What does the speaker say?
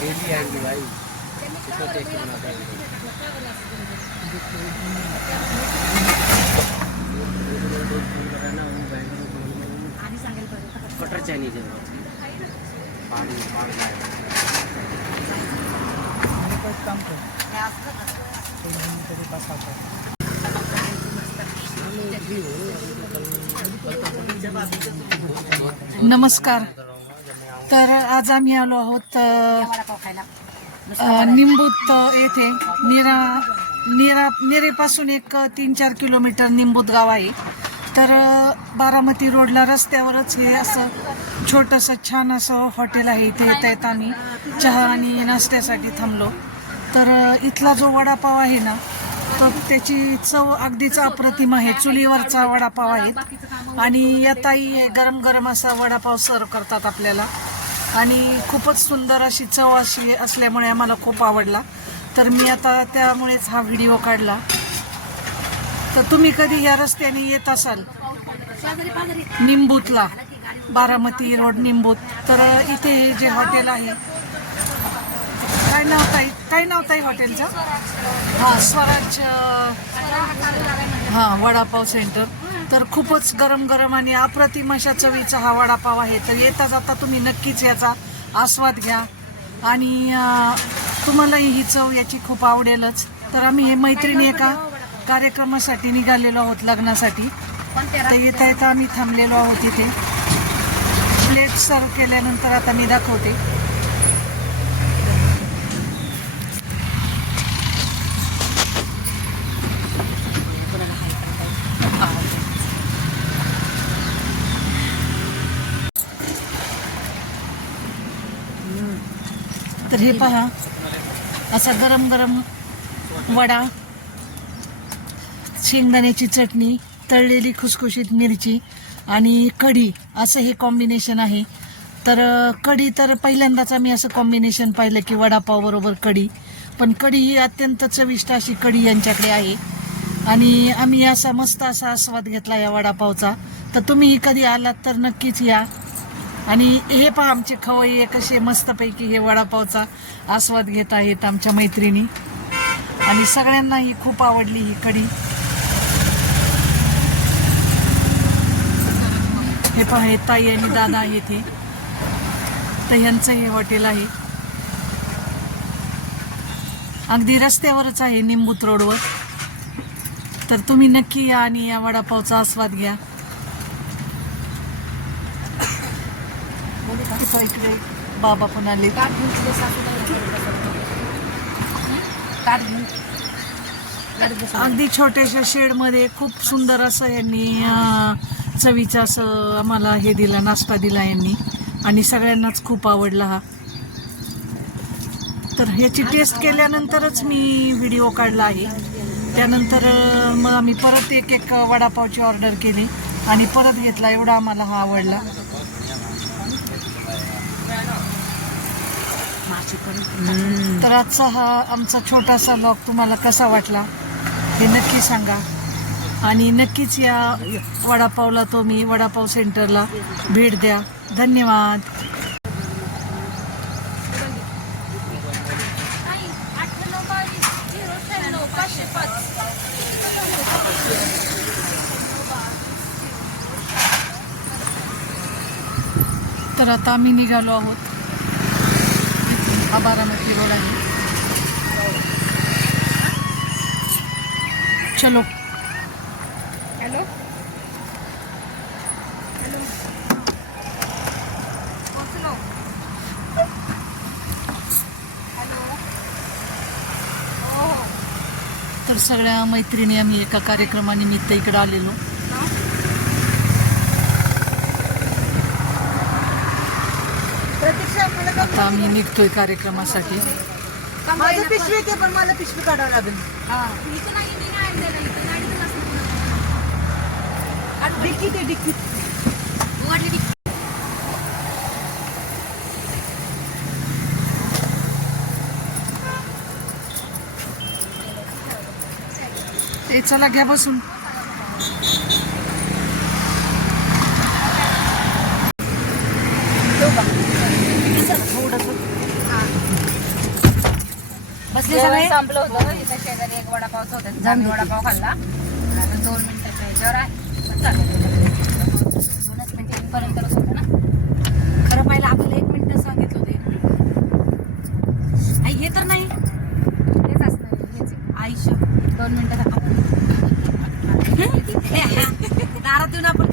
Daily आएंगे भाई कितना टेस्ट बनाता है बटर चाइनीज है पानी पानी लाएगा काम कर. नमस्कार. तर आज आम्ही आलो आहोत निंबूत येथे. निरा निरा निरेपासून एक तीन चार किलोमीटर निंबूत गाव आहे. तर बारामती रोडला रस्त्यावरच हे असं छोटंसं छान असं हॉटेल आहे. इथे येता येता आम्ही चहा आणि नाश्त्यासाठी थांबलो. तर इथला जो वडापाव आहे ना तर त्याची चव अगदीच अप्रतिम आहे. चुलीवरचा वडापाव आहे आणि या ताई गरम गरम असा वडापाव सर्व करतात आपल्याला. आणि खूपच सुंदर अशी चव अशी असल्यामुळे आम्हाला खूप आवडला. तर मी आता त्यामुळेच हा व्हिडिओ काढला. तर तुम्ही कधी या रस्त्याने येत असाल? निंबूतला बारामती रोड निंबूत. तर इथे हे जे हॉटेल आहे काय नाव ताई? काय नाव ताई हॉटेलचं? हां स्वराज हां वडापाव सेंटर. तर खूपच गरम गरम आणि अप्रतिम अशा चवीचा हा वडापाव आहे. तर येता जाता तुम्ही नक्कीच याचा आस्वाद घ्या. आणि तुम्हालाही ही चव याची खूप आवडेलच. तर आम्ही हे मैत्रिणी एका कार्यक्रमासाठी निघालेलो आहोत लग्नासाठी. तर येता येता आम्ही थांबलेलो आहोत इथे. प्लेट सर्व केल्यानंतर आता मी दाखवते. तर हे पहा. असा गरम गरम वडा शेंगदाण्याची चटणी तळलेली खुसखुशीत मिरची आणि कढी असं हे कॉम्बिनेशन आहे. तर कढी तर पहिल्यांदाच आम्ही असं कॉम्बिनेशन पाहिलं की वडापाव बरोबर कढी. पण कढी ही अत्यंत चविष्ट अशी कढी यांच्याकडे आहे. आणि आम्ही असा मस्त असा आस्वाद घेतला या वडापावचा. तर तुम्हीही कधी आलात तर नक्कीच या. आणि हे पहा आमचे खवय्ये कसे मस्तपैकी हे वडापावचा आस्वाद घेत आहेत आमच्या मैत्रिणी. आणि सगळ्यांना ही खूप आवडली ही कढी. हे पहा हे ताई आणि दादा आहेत हे. तर ह्यांचं हे हॉटेल आहे. अगदी रस्त्यावरच आहे निंबूत रोडवर. तर तुम्ही नक्की या आणि या वडापावचा आस्वाद घ्या. तिथं इकडे बाबा पण आले. अगदी छोट्याशा शेडमध्ये खूप सुंदर असं यांनी चवीचं असं आम्हाला हे दिलं नाश्ता दिला यांनी. आणि सगळ्यांनाच खूप आवडला हा. तर ह्याची टेस्ट केल्यानंतरच मी व्हिडिओ काढला आहे. त्यानंतर मग आम्ही परत एक एक वडापावची ऑर्डर केली आणि परत घेतला एवढा आम्हाला हा आवडला. तर आजचा हा आमचा छोटासा लॉग तुम्हाला कसा वाटला हे नक्की सांगा. आणि नक्कीच या वडापावला तो मी वडापाव सेंटरला भेट द्या. धन्यवाद. तर आता आम्ही निघालो आहोत. बारामती रोड आहे. चलो. हॅलो. हॅलो. पोचलो हॅलो. हो हो. तर सगळ्या मैत्रिणी आम्ही एका कार्यक्रमानिमित्त इकडे आलेलो प्रतीक्षा मला आता आम्ही निघतोय कार्यक्रमासाठी. माझं पिशवी ते पण मला पिशवी काढावं लागेल. डिक्कीत आहे डिक्कीत ते चला घ्या बसून. बसले सगळे? संपलं होतं. इथं शेजारी एक वडापावचं होतं जाऊन आम्ही दे. वडापाव खाल्ला. आता दोन मिनिटाच्या ह्याच्यावर आहे. पण चालेल. दोनच मिनिटं पर्यंतच होतं ना. खरं पाहिलं आपल्याला एक मिनिट सांगितलं होतं एक मिनिट. आई हे तर नाही. हेच असतं. हेच. आयुष्य. दोन मिनिटं दारात येऊन आपण